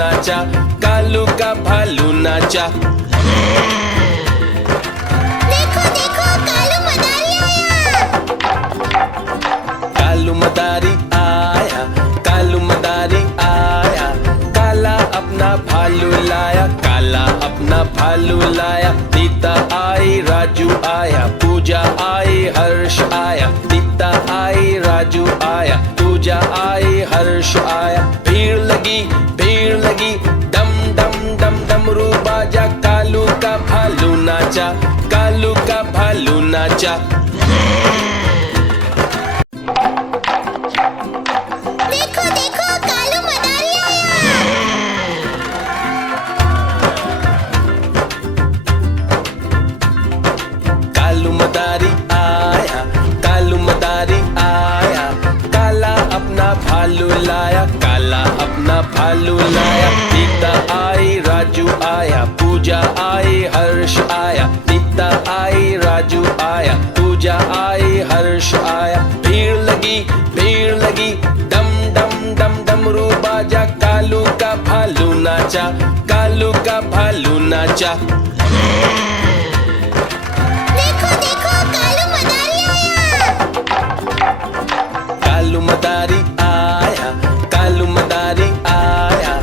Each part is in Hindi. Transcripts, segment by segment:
नाचा, कालू का भालू नाचा। देखो देखो कालू मदारी आया। कालू मदारी आया, कालू मदारी आया, काला अपना भालू लाया, काला अपना भालू लाया। नीता आई, राजू आया, पूजा आई, हर्ष आया। नीता आई, राजू आया, पूजा आई, हर्ष आया। भीड़ लगी डम डम डम डमरू बाजा, कालू का भालू नाचा, कालू का भालू नाचा। देखो देखो कालू मदारी आया। कालू मदारी आया, कालू मदारी आया, काला अपना भालू लाया, काला अपना भालू लाया। नीता आई, राजू आया, पूजा आई, हर्ष आया। नीता आई, राजू आया, पूजा आई, हर्ष आया। भीड़ लगी डम डम डम डमरू बाजा, कालू का भालू नाचा, कालू का भालू नाचा। देखो देखो कालू मदारी आया। कालू मदारी आया, कालू मदारी आया,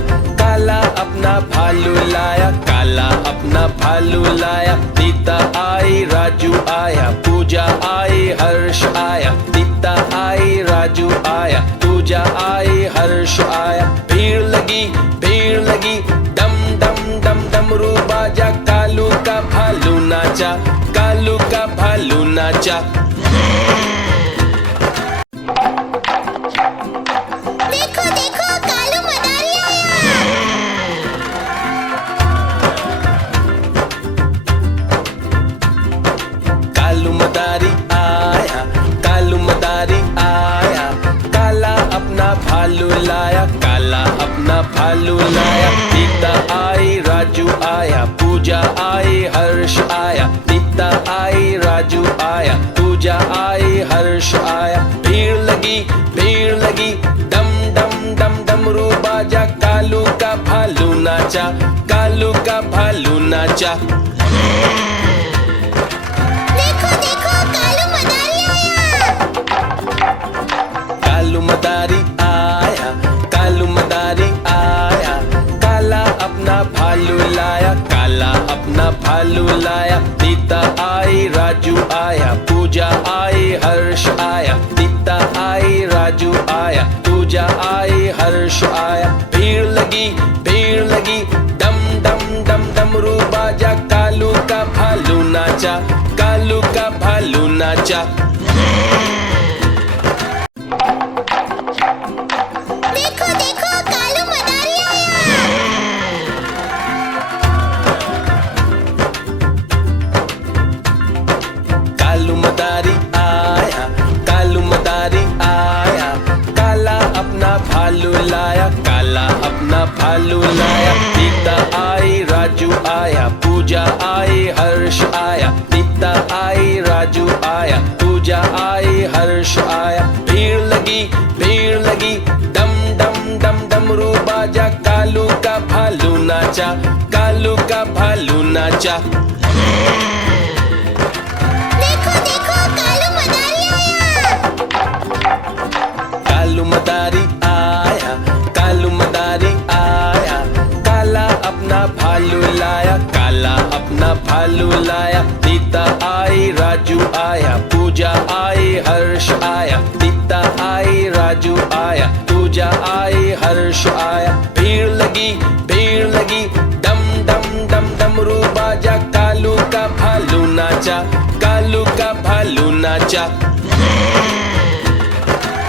काला अपना भालू लाया, काला अपना भालू लाया। नीता आई, राजू आया, पूजा आई, हर्ष आया। नीता आई, राजू आया, पूजा आई, हर्ष आया। भीड़ लगी डम डम डम डमरू बाजा, कालू का भालू नाचा, कालू का भालू नाचा। देखो देखो कालू मदारी आया। कालू मदारी आया, कालू मदारी आया, काला अपना भालू लाया, काला अपना भालू लाया। नीता आई, राजू आया, पूजा आई, हर्ष आया। नीता आई, राजू आया, पूजा आई, हर्ष आया। भीड़ लगी डम डम डम डमरू बाजा, कालू का भालू नाचा, कालू का भालू नाचा। देखो देखो कालू मदारी आया। कालू मदारी आया, कालू मदारी आया, काला अपना भालू लाया, काला अपना भालू लाया। नीता आई, राजू आया, पूजा आई, हर्ष आया। नीता आई, राजू आया, पूजा आई, हर्ष आया। भीड़ लगी डम डम डम डमरू बाजा, कालू का भालू नाचा, कालू का भालू नाचा। देखो देखो कालू मदारी आया। कालू मदारी आया, कालू मदारी आया, काला अपना भालू लाया, काला अपना भालू लाया। नीता आई, राजू आया, पूजा आई, हर्ष आया। नीता आई, राजू आया, पूजा आई, हर्ष आया। भीड़ लगी डम डम डम डमरू बाजा, कालू का भालू नाचा, कालू का भालू नाचा। देखो देखो कालू मदारी आया। कालू मदारी आया, कालू मदारी आया, काला अपना भालू लाया, काला अपना भालू लाया। नीता आई, राजू आया, पूजा आई, हर्ष आया। नीता आई, राजू आया, पूजा आई, हर्ष आया। भीड़ लगी डम डम डम डमरू बाजा, कालू का भालू नाचा, कालू का भालू नाचा।